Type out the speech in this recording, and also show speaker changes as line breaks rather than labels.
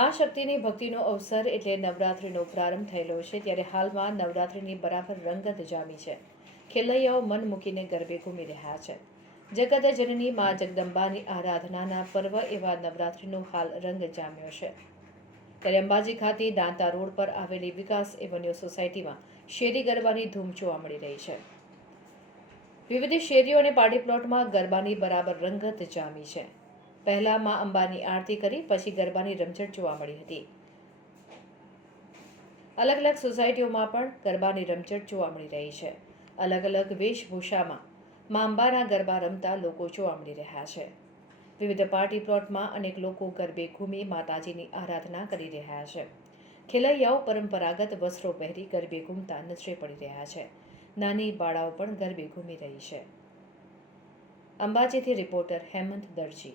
મા શક્તિની ભક્તિનો અવસર એટલે નવરાત્રિનો પ્રારંભ થયેલો છે, ત્યારે હાલમાં નવરાત્રિની બરાબર રંગત જામી છે. ખેલૈયાઓ મન મૂકીને ગરબે ઘૂમી રહ્યા છે. જગત જનની મા જગદંબાની આરાધનાના પર્વ એવા નવરાત્રિનો હાલ રંગ જામ્યો છે. ત્યારે અંબાજી ખાતે દાંતા રોડ પર આવેલી વિકાસ એવન્યુ સોસાયટીમાં શેરી ગરબાની ધૂમ જોવા મળી રહી છે. વિવિધ શેરીઓ અને પાર્ટી પ્લોટમાં ગરબાની બરાબર રંગત જામી છે. પહેલા મા અંબાની આરતી કરી, પછી ગરબાની રમઝટ જોવા મળી હતી. અલગ અલગ સોસાયટીઓમાં પણ ગરબાની રમઝટ જોવા મળી રહી છે. અલગ અલગ વેશભૂષામાં મા અંબાના ગરબા રમતા લોકો જોવા મળી રહ્યા છે. વિવિધ પાર્ટી પ્લોટમાં અનેક લોકો ગરબે ઘૂમી માતાજીની આરાધના કરી રહ્યા છે. ખેલૈયાઓ પરંપરાગત વસ્ત્રો પહેરી ગરબે ઘૂમતા નજરે પડી રહ્યા છે. નાની બાળાઓ પણ ગરબે ઘૂમી રહી છે. અંબાજીથી રિપોર્ટર હેમંત દરજી.